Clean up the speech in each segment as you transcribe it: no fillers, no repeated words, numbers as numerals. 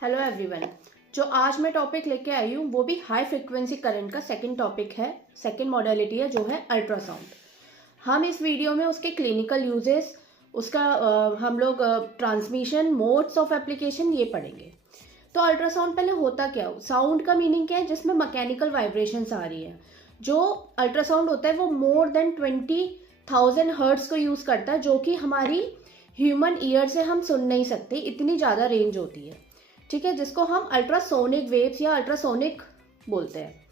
Hello everyone. जो आज मैं टॉपिक लेके आई हूँ वो भी हाई फ्रिक्वेंसी करंट का सेकंड टॉपिक है, सेकंड मॉडलिटी है जो है अल्ट्रासाउंड। हम इस वीडियो में उसके क्लिनिकल यूजेस, उसका हम लोग ट्रांसमिशन, मोड्स ऑफ एप्लीकेशन ये पढ़ेंगे। तो अल्ट्रासाउंड पहले होता क्या हो, साउंड का मीनिंग क्या है, जिसमें मैकेनिकल वाइब्रेशंस आ रही है। जो अल्ट्रासाउंड होता है वो मोर देन 20,000 हर्ट्ज को यूज़ करता है, जो कि हमारी ह्यूमन ईयर से हम सुन नहीं सकते, इतनी ज़्यादा रेंज होती है। ठीक है, जिसको हम अल्ट्रासोनिक वेव्स या अल्ट्रासोनिक बोलते हैं।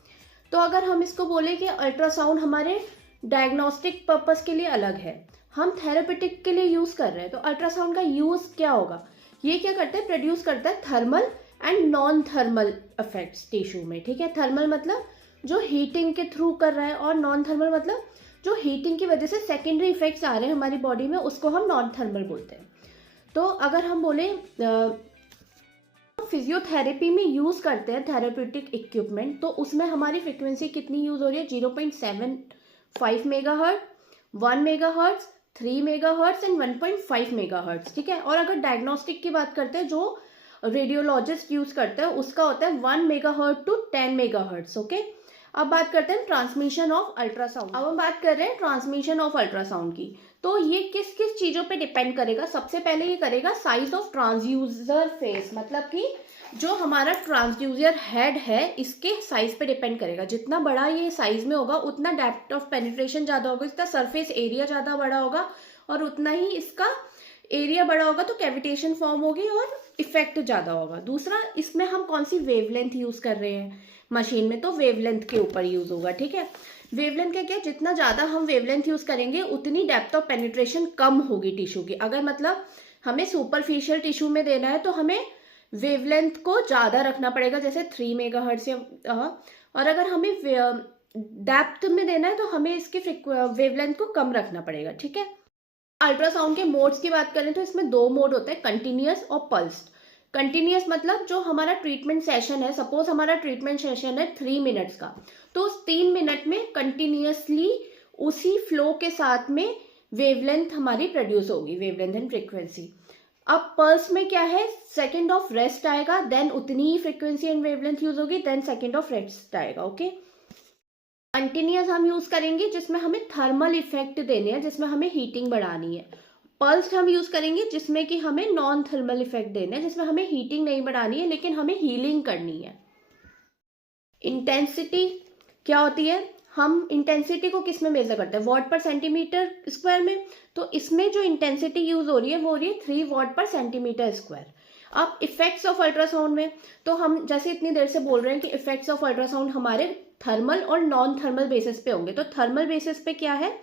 तो अगर हम इसको बोले कि अल्ट्रासाउंड हमारे डायग्नोस्टिक पर्पस के लिए अलग है, हम थेरेपेटिक के लिए यूज़ कर रहे हैं, तो अल्ट्रासाउंड का यूज़ क्या होगा, ये क्या करता है, प्रोड्यूस करता है thermal and non thermal effects tissue में। ठीक है, थर्मल मतलब जो हीटिंग के थ्रू कर रहा है, और नॉन थर्मल मतलब जो हीटिंग की वजह से सेकेंडरी इफेक्ट्स आ रहे हैं हमारी बॉडी में, उसको हम नॉन थर्मल बोलते हैं। तो अगर हम बोले फिजियोथेरेपी में यूज करते हैं थेरेप्यूटिक इक्विपमेंट, तो उसमें हमारी फ्रिक्वेंसी कितनी यूज हो रही है, 0.75 megahertz, 1 megahertz, 3 megahertz and 1.5 megahertz. ठीक है, और अगर डायग्नोस्टिक की बात करते हैं जो रेडियोलॉजिस्ट यूज करते हैं, उसका होता है 1 मेगाहर्ट्ज टू 10 मेगाहर्ट्ज। ओके, अब बात करते हैं ट्रांसमिशन ऑफ अल्ट्रासाउंड। अब हम बात कर रहे हैं ट्रांसमिशन ऑफ अल्ट्रासाउंड की। तो ये किस किस चीजों पे डिपेंड करेगा, सबसे पहले ये करेगा साइज ऑफ ट्रांसड्यूसर फेस, मतलब कि जो हमारा ट्रांसड्यूसर हेड है इसके साइज पे डिपेंड करेगा। जितना बड़ा ये साइज में होगा उतना डेप्थ ऑफ पेनिट्रेशन ज्यादा होगा, इसका सरफेस एरिया ज्यादा बड़ा होगा, और उतना ही इसका एरिया बड़ा होगा तो कैविटेशन फॉर्म होगी और इफेक्ट ज्यादा होगा। दूसरा, इसमें हम कौन सी वेवलेंथ यूज कर रहे हैं मशीन में, तो वेवलेंथ के ऊपर यूज होगा। ठीक है, वेवलेंथ का क्या, जितना ज्यादा हम वेवलेंथ यूज करेंगे उतनी डेप्थ ऑफ पेनिट्रेशन कम होगी टिश्यू की। अगर मतलब हमें सुपरफिशियल टिश्यू में देना है तो हमें वेवलेंथ को ज्यादा रखना पड़ेगा, जैसे 3 मेगाहर्ट्ज या और अगर हमें डेप्थ में देना है तो हमें इसकी वेवलेंथ को कम रखना पड़ेगा। ठीक है, अल्ट्रासाउंड के मोड्स की बात करें तो इसमें दो मोड होते हैं, कंटिन्यूअस और पल्स्ड। कंटिन्यूअस मतलब जो हमारा ट्रीटमेंट सेशन है, सपोज हमारा ट्रीटमेंट सेशन है 3 मिनट्स का, तो उस 3 मिनट में कंटिन्यूअसली उसी फ्लो के साथ में वेवलेंथ हमारी प्रोड्यूस होगी, वेवलेंथ एंड फ्रीक्वेंसी। अब पल्स में क्या है, सेकेंड ऑफ रेस्ट आएगा, देन उतनी ही फ्रीक्वेंसी एंड वेवलेंथ यूज होगी, देन सेकेंड ऑफ रेस्ट आएगा। ओके, कंटिन्यूअस हम यूज करेंगे जिसमें हमें थर्मल इफेक्ट देने हैं, जिसमें हमें हीटिंग बढ़ानी है। पल्स हम यूज करेंगे जिसमें कि हमें नॉन थर्मल इफेक्ट देने हैं, जिसमें हमें हीटिंग नहीं बढ़ानी है लेकिन हमें हीलिंग करनी है। इंटेंसिटी क्या होती है, हम इंटेंसिटी को किस में मेजर करते हैं, वॉट पर सेंटीमीटर स्क्वायर में। तो इसमें जो इंटेंसिटी यूज हो रही है वो हो रही है 3 वॉट पर सेंटीमीटर स्क्वायर। अब इफेक्ट्स ऑफ अल्ट्रासाउंड में, तो हम जैसे इतनी देर से बोल रहे हैं कि इफेक्ट्स ऑफ अल्ट्रासाउंड हमारे थर्मल और नॉन थर्मल बेसिस पे होंगे। तो थर्मल बेसिस पे क्या है,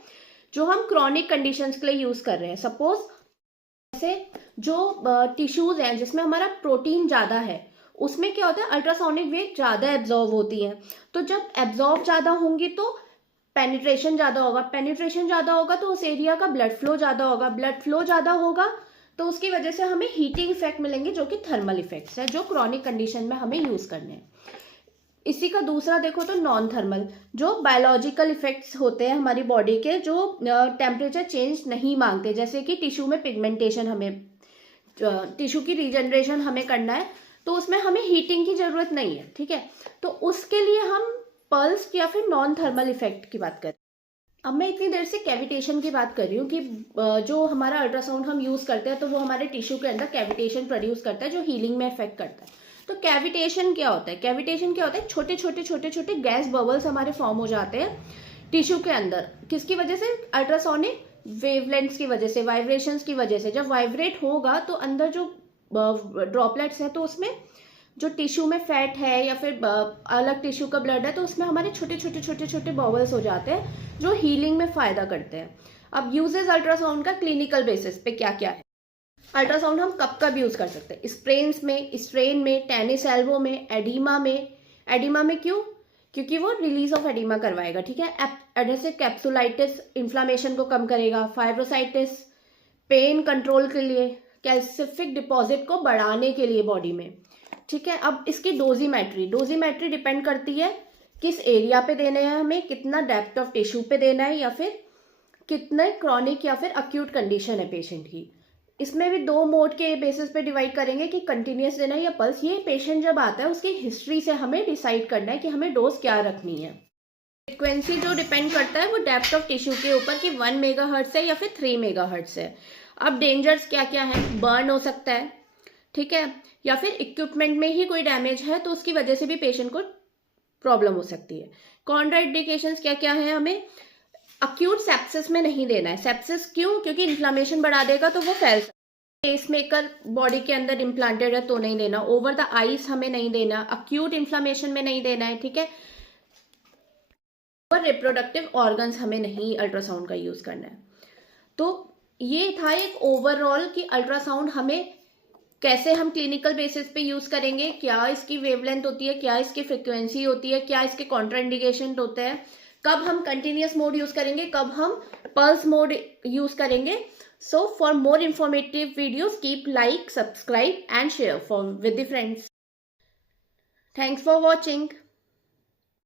जो हम क्रॉनिक कंडीशंस के लिए यूज कर रहे हैं, सपोज जैसे जो टिश्यूज हैं जिसमें हमारा प्रोटीन ज्यादा है, उसमें क्या होता है, अल्ट्रासोनिक वेव ज्यादा एब्जॉर्व होती है। तो जब एब्जॉर्व ज्यादा होंगी तो पेनिट्रेशन ज्यादा होगा, पेनिट्रेशन ज्यादा होगा तो उस एरिया का ब्लड फ्लो ज्यादा होगा, ब्लड फ्लो ज्यादा होगा तो उसकी वजह से हमें हीटिंग इफेक्ट मिलेंगे, जो कि थर्मल इफेक्ट्स है, जो क्रॉनिक कंडीशन में हमें यूज करने हैं। इसी का दूसरा देखो तो नॉन थर्मल, जो बायोलॉजिकल इफेक्ट्स होते हैं हमारी बॉडी के, जो टेम्परेचर चेंज नहीं मांगते, जैसे कि टिश्यू में पिगमेंटेशन, हमें टिश्यू की रीजनरेशन हमें करना है, तो उसमें हमें हीटिंग की जरूरत नहीं है। ठीक है, तो उसके लिए हम पल्स या फिर नॉन थर्मल इफेक्ट की बात करें। अब मैं इतनी देर से कैविटेशन की बात कर रही हूँ कि जो हमारा अल्ट्रासाउंड हम यूज करते हैं तो वो हमारे टिश्यू के अंदर कैविटेशन प्रोड्यूस करता है, जो हीलिंग में इफेक्ट करता है। तो कैविटेशन क्या होता है, कैविटेशन क्या होता है, छोटे छोटे छोटे छोटे गैस बबल्स हमारे फॉर्म हो जाते हैं टिश्यू के अंदर, किसकी वजह से, अल्ट्रासोनिक वेवलेंथ्स की वजह से, वाइब्रेशंस की वजह से। जब वाइब्रेट होगा तो अंदर जो ड्रॉपलेट्स हैं, तो उसमें जो टिश्यू में फैट है या फिर अलग टिश्यू का ब्लड है, तो उसमें हमारे छोटे छोटे छोटे छोटे बबल्स हो जाते हैं जो हीलिंग में फायदा करते हैं। अब यूजेस अल्ट्रासाउंड का क्लिनिकल बेसिस पे क्या क्या है, अल्ट्रासाउंड हम कब कब यूज कर सकते हैं, स्ट्रेन में, टेनिस एल्बो में, एडिमा में। एडिमा में क्यों, क्योंकि वो रिलीज ऑफ एडिमा करवाएगा। ठीक है, एडेसिव कैप्सुलाइटिस इन्फ्लामेशन को कम करेगा, फाइब्रोसाइटिस पेन कंट्रोल के लिए, कैल्सिफिक डिपॉजिट को बढ़ाने के लिए बॉडी में। ठीक है, अब इसकी डोजीमेट्री डिपेंड करती है किस एरिया पे देने हैं हमें, कितना डेप्थ ऑफ टिश्यू पे देना है, या फिर कितने क्रॉनिक या फिर अक्यूट कंडीशन है पेशेंट की। इसमें भी 2 मोड के बेसिस पे डिवाइड करेंगे कि कंटिन्यूस देना है या पल्स। ये पेशेंट जब आता है उसकी हिस्ट्री से हमें डिसाइड करना है कि हमें डोज क्या रखनी है। फ्रिक्वेंसी जो डिपेंड करता है वो डेप्थ ऑफ टिश्यू के ऊपर कि 1 मेगाहर्ट्ज है या फिर 3 मेगाहर्ट्ज है। अब डेंजर्स क्या क्या है, बर्न हो सकता है, ठीक है, या फिर इक्विपमेंट में ही कोई डैमेज है तो उसकी वजह से भी पेशेंट को प्रॉब्लम हो सकती है। कॉन्ट्राइंडिकेशंस क्या क्या है, हमें अक्यूट सेप्सिस में नहीं देना है। सेप्सिस क्यों? क्योंकि इन्फ्लामेशन बढ़ा देगा तो वो फैल सकता है। पेसमेकर बॉडी के अंदर इम्प्लांटेड है तो नहीं देना। ओवर द आइस हमें नहीं देना। अक्यूट इन्फ्लामेशन में नहीं देना है, ठीक है। और रिप्रोडक्टिव ऑर्गन्स हमें नहीं अल्ट्रासाउंड का यूज करना है। तो ये था एक ओवरऑल कि अल्ट्रासाउंड हमें कैसे हम क्लिनिकल बेसिस पे यूज करेंगे, क्या इसकी वेवलेंथ होती है, क्या इसकी फ्रिक्वेंसी होती है, क्या इसके कॉन्ट्राइंडिकेशन होते हैं, कब हम कंटिन्यूस मोड यूज करेंगे, कब हम पल्स मोड यूज करेंगे। So for more informative videos keep like, subscribe and share with the friends. Thanks for watching.